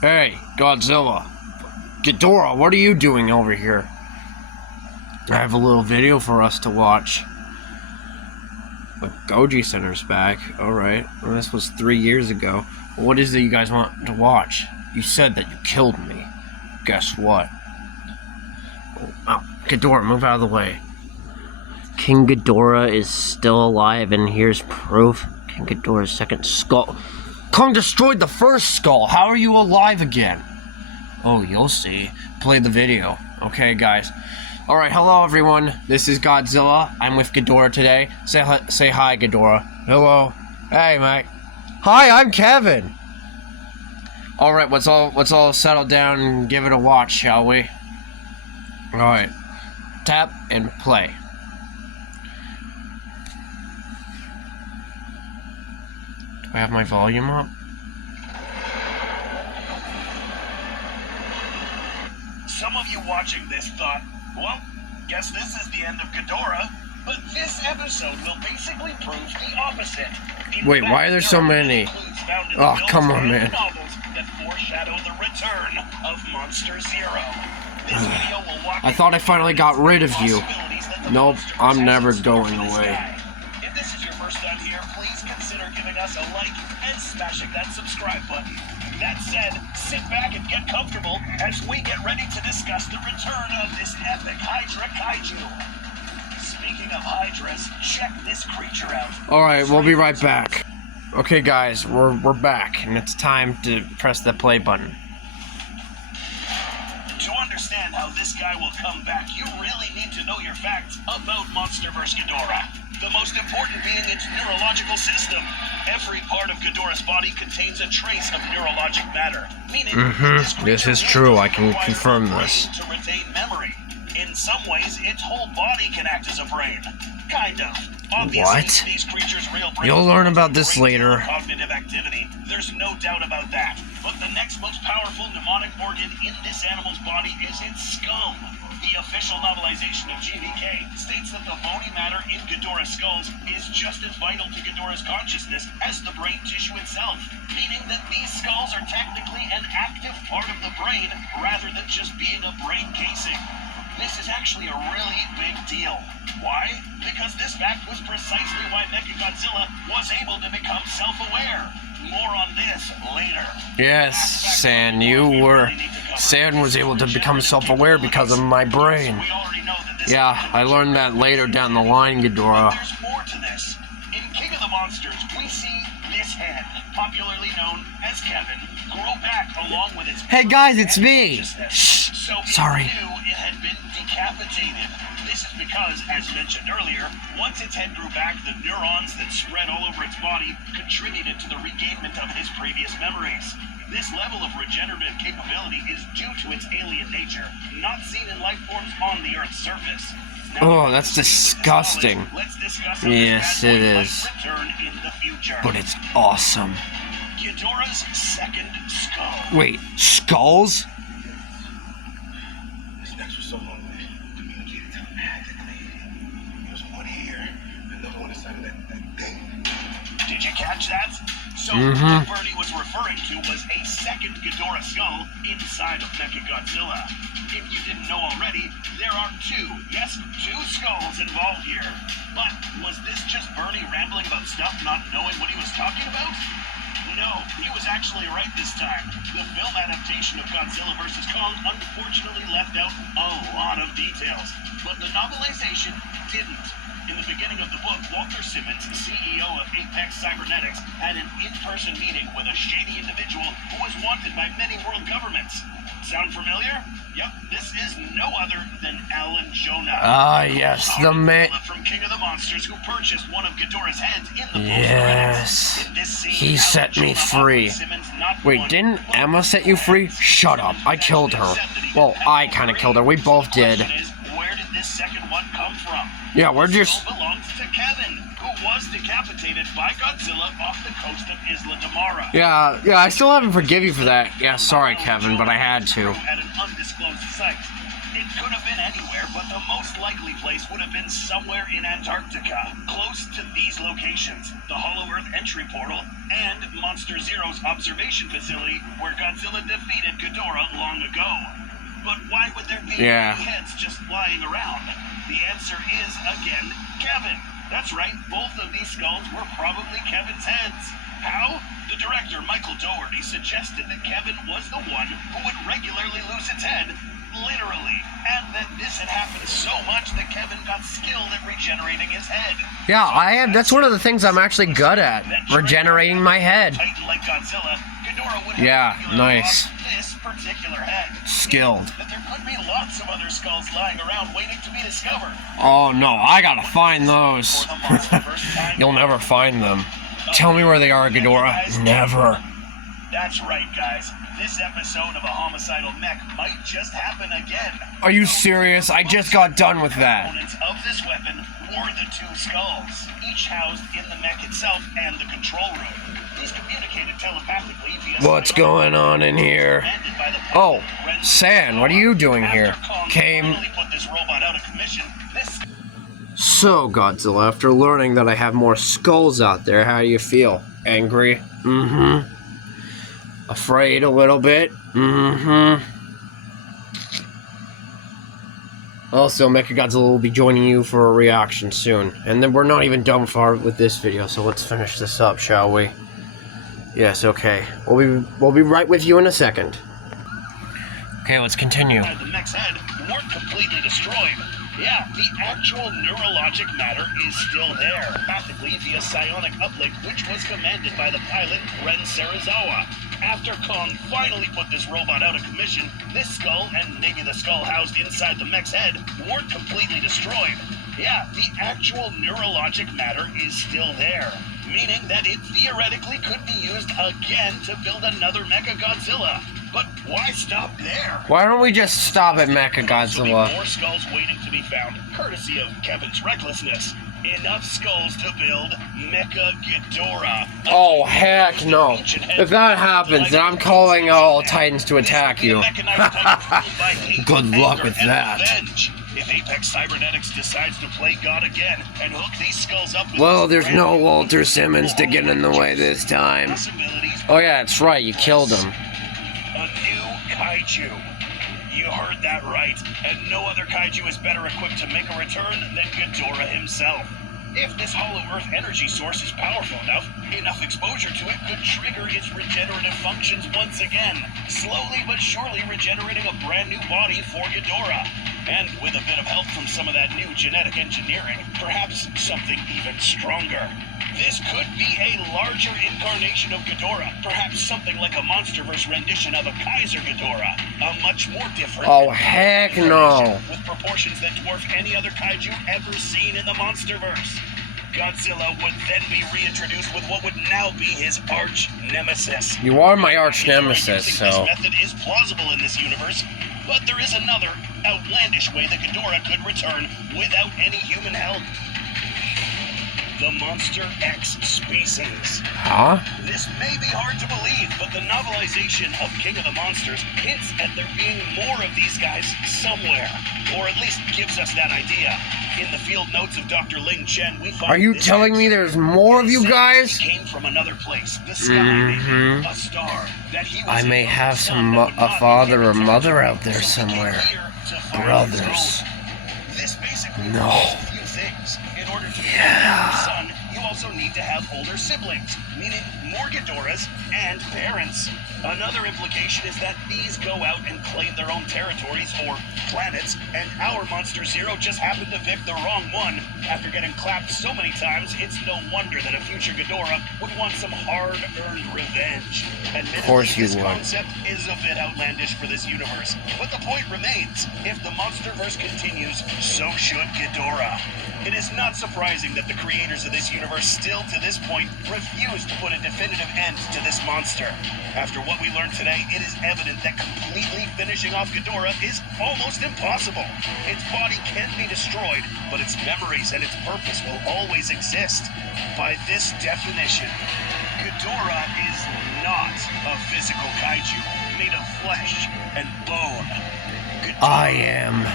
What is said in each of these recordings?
Hey, Godzilla. Ghidorah, what are you doing over here? I have a little video for us to watch. But Goji Center's back. Alright. Well, this was 3 years ago. What is it you guys want to watch? You said that you killed me. Guess what? Oh, Ghidorah, move out of the way. King Ghidorah is still alive, and here's proof. King Ghidorah's second skull. Kong destroyed the first skull. How are you alive again? Oh, you'll see. Play the video. Okay, guys. Alright, hello everyone. This is Godzilla. I'm with Ghidorah today. Say hi, Ghidorah. Hello. Hey, mate. Hi, I'm Kevin. Alright, let's all settle down and give it a watch, shall we? Alright. Tap and play. Do I have my volume up? Some of you watching this thought, well, guess this is the end of Ghidorah, but this episode will basically prove the opposite. Wait, why are there so many? Oh, come on, man. Novels that foreshadow the return of Monster Zero. This video will walk I thought I finally got rid of you. Nope, I'm never going away. If this is your first time here, please consider giving us a like and smashing that subscribe button. That said, sit back and get comfortable as we get ready to discuss the return of this epic Hydra Kaiju. Speaking of Hydras, check this creature out. Alright, we'll be right back. Okay guys, we're back, and it's time to press the play button. To understand how this guy will come back, you really need to know your facts about Monster vs. Ghidorah. The most important being its neurological system. Every part of Ghidorah's body contains a trace of neurologic matter, meaning This is true, I can confirm this. To retain memory. In some ways, its whole body can act as a brain. Kind of. Obviously, What? These creatures' real brains You'll learn about this later. Cognitive activity. There's no doubt about that. But the next most powerful mnemonic organ in this animal's body is its skull. The official novelization of GVK states that the bony matter in Ghidorah's skulls is just as vital to Ghidorah's consciousness as the brain tissue itself, meaning that these skulls are technically an active part of the brain rather than just being a brain casing. This is actually a really big deal. Why? Because this fact was precisely why Mechagodzilla was able to become self-aware. More on this later. Yes, San, San was able to become self-aware because of my brain. Yeah, I learned that later down the line, Ghidorah. There's more to this. In King of the Monsters, we see this head, popularly known as Kevin, grow back along with its... Hey guys, it's me! Shh, sorry. It knew it had been decapitated. This is because, as mentioned earlier, once its head grew back, the neurons that spread all over its body contributed to the regainment of his previous memories. This level of regenerative capability is due to its alien nature, not seen in life forms on the Earth's surface. Oh, that's disgusting. Let's discuss Yes, it is. return in the future. But it's awesome. Ghidorah's second skull. Wait, skulls? This exosome communicated telepathically. There's one here, another one inside of that thing. Did you catch that? So what Bernie was referring to was a second Ghidorah skull inside of Mechagodzilla. If you didn't know already, there are two skulls involved here. But was this just Bernie rambling about stuff, not knowing what he was talking about? No, he was actually right this time. The film adaptation of Godzilla vs. Kong unfortunately left out a lot of details, but the novelization didn't. In the beginning of the book, Walter Simmons, CEO of Apex Cybernetics, had an in-person meeting with a shady individual who was wanted by many world governments. Sound familiar? Yep, this is no other than Alan Jonah. Ah, yes, the man. From King of the Monsters, who purchased one of Ghidorah's heads in the Yes. In this scene, He set me Jonah free. offered Simmons not Wait, one, didn't but Emma set you free? Shut up. I killed her. Well, I kind of killed her. We both did. The question is, where did this second one come from? Yeah, where'd your... Skull belongs to Kevin, who was decapitated by Godzilla off the coast of Isla de Mara. Yeah, I still haven't forgive you for that. Yeah, sorry, Kevin, but I had to. At an undisclosed site. It could have been anywhere, but the most likely place would have been somewhere in Antarctica, close to these locations: the Hollow Earth entry portal and Monster Zero's observation facility where Godzilla defeated Ghidorah long ago. But why would there be Yeah. heads just lying around? The answer is, again, Kevin. That's right, both of these skulls were probably Kevin's heads. How? The director, Michael Dougherty, suggested that Kevin was the one who would regularly lose his head, literally, and that this had happened so much that Kevin got skilled at regenerating his head. Yeah, I am. That's one of the things I'm actually good at. Regenerating my head. Titan like Godzilla, Ghidorah would have Yeah, regularly nice. lost this particular head. Skilled. That there could be lots of other skulls lying around waiting to be discovered. Oh no, I gotta find those. For the Monsterverse time. You'll never find them. Tell me where they are, Ghidorah. Never. That's right, guys. This episode of A Homicidal Mech might just happen again. Are you serious? I just got done with that. Components of this weapon were the two skulls, each housed in the mech itself and the control room. These communicated telepathically via What's going on in here? commanded by the Oh, pilot, Ren San, what are you doing here? After Kong Came. finally put this robot out of commission, this So, Godzilla, after learning that I have more skulls out there, how do you feel? Angry? Mm-hmm. Afraid a little bit? Mm-hmm. Also, Mechagodzilla will be joining you for a reaction soon. And then we're not even done far with this video, so let's finish this up, shall we? Yes, okay. We'll be right with you in a second. Okay, let's continue. the mech's head weren't completely destroyed. Yeah, the actual neurologic matter is still there, practically via psionic uplink, which was commanded by the pilot, Ren Serizawa. After Kong finally put this robot out of commission, this skull, and maybe the skull housed inside the mech's head, weren't completely destroyed. Yeah, the actual neurologic matter is still there, meaning that it theoretically could be used again to build another Mechagodzilla. But why stop there? Why don't we just stop at So Mechagodzilla? more skulls waiting to be found, courtesy of Kevin's recklessness. Enough skulls to build Mecha Ghidorah. Oh, heck no. If that happens, then I'm calling all Titans to attack you. Good luck with that. If Apex Cybernetics decides to play God again and hook these skulls up with Well, this there's no brand- Walter Simmons to get in the way this time. Possibilities. Oh yeah, that's right, you killed him. A new kaiju. You heard that right. And no other kaiju is better equipped to make a return than Ghidorah himself. If this Hollow Earth energy source is powerful enough exposure to it could trigger its regenerative functions once again, slowly but surely regenerating a brand new body for Ghidorah. And with a bit of help from some of that new genetic engineering, perhaps something even stronger. This could be a larger incarnation of Ghidorah, perhaps something like a Monsterverse rendition of a Kaiser Ghidorah, a much more different. Oh, heck no. With proportions that dwarf any other kaiju ever seen in the Monsterverse. Godzilla would then be reintroduced with what would now be his arch nemesis. You are my arch nemesis, Using so... This method is plausible in this universe, but there is another outlandish way that Ghidorah could return without any human help. The Monster X species. Huh? This may be hard to believe, but the novelization of King of the Monsters hints at there being more of these guys somewhere, or at least gives us that idea. In the field notes of Dr. Ling Chen, we find Are you this telling me X there's more of you guys? came from another place, the sky, Mhm. a star. That he was I may a have son some that would a not father or inherit mother territory, out there so he came somewhere. here to find Brothers. his own. This basically No. means a few things. In order to be Yeah. a son, you also need to have older siblings, meaning more Ghidorahs and parents. Another implication is that these go out and claim their own territories or planets, and our Monster Zero just happened to pick the wrong one. After getting clapped so many times, it's no wonder that a future Ghidorah would want some hard-earned revenge. Admittedly, course you this would. concept is a bit outlandish for this universe, but the point remains: if the Monsterverse continues, so should Ghidorah. It is not surprising that the creators of this universe still to this point refuse to put a definitive end to this monster. After what we learned today, it is evident that completely finishing off Ghidorah is almost impossible. Its body can be destroyed, but its memories and its purpose will always exist. By this definition, Ghidorah is not a physical kaiju made of flesh and bone. I am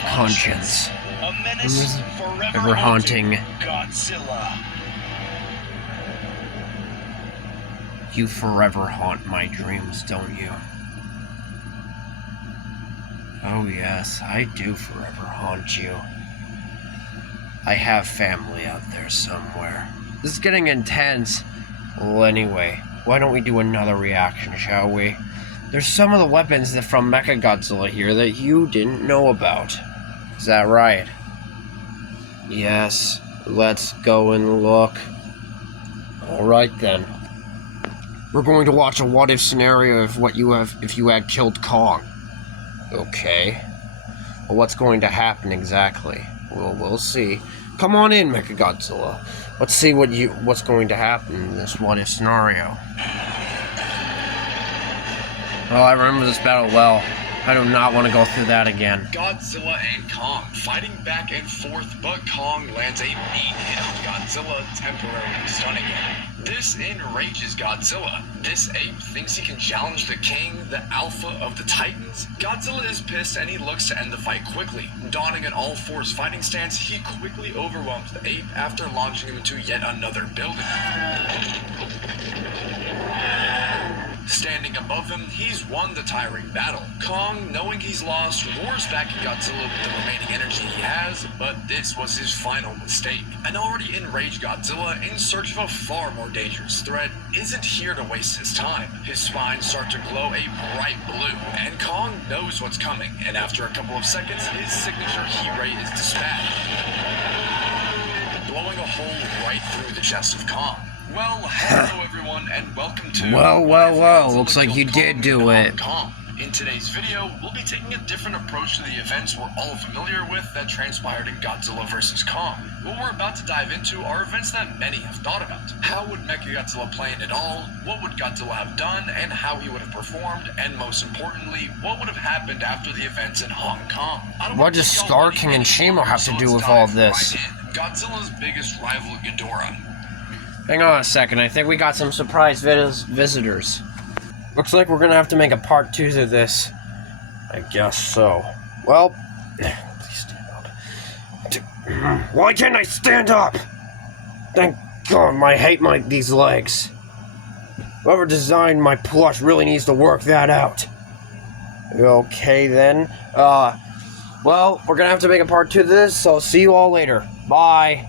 Conscience. A menace Ever forever haunting. Godzilla. You forever haunt my dreams, don't you? Oh yes, I do forever haunt you. I have family out there somewhere. This is getting intense. Well, anyway, why don't we do another reaction, shall we? There's some of the weapons that from Mechagodzilla here that you didn't know about. Is that right? Yes, let's go and look. Alright then. We're going to watch a what-if scenario of what you have if you had killed Kong. Okay. Well, what's going to happen exactly? Well, we'll see. Come on in, Mechagodzilla. Let's see what's going to happen in this what-if scenario. Oh, I remember this battle well. I do not want to go through that again. Godzilla and Kong fighting back and forth, but Kong lands a mean hit on Godzilla, temporarily stunning him. This enrages Godzilla. This ape thinks he can challenge the king, the alpha of the Titans. Godzilla is pissed and he looks to end the fight quickly. Donning an all-fours fighting stance, he quickly overwhelms the ape after launching him into yet another building. Standing above him, he's won the tiring battle. Kong, knowing he's lost, roars back at Godzilla with the remaining energy he has, but this was his final mistake. An already enraged Godzilla, in search of a far more dangerous threat, isn't here to waste his time. His spine starts to glow a bright blue, and Kong knows what's coming, and after a couple of seconds, his signature heat ray is dispatched, blowing a hole right through the chest of Kong. Well, hello everyone, and welcome to... Well, looks like you did do it. In today's video, we'll be taking a different approach to the events we're all familiar with that transpired in Godzilla vs. Kong. What we're about to dive into are events that many have thought about. How would Mechagodzilla play in it all? What would Godzilla have done, and how he would have performed? And most importantly, what would have happened after the events in Hong Kong? What does Star King and Shimo have to do with all this? Godzilla's biggest rival, Ghidorah. Hang on a second, I think we got some surprise visitors. Looks like we're gonna have to make a part 2 to this. I guess so. Well, please stand up. Why can't I stand up? Thank God, I hate these legs. Whoever designed my plush really needs to work that out. Okay then. Well, we're gonna have to make a part 2 to this, so see you all later. Bye.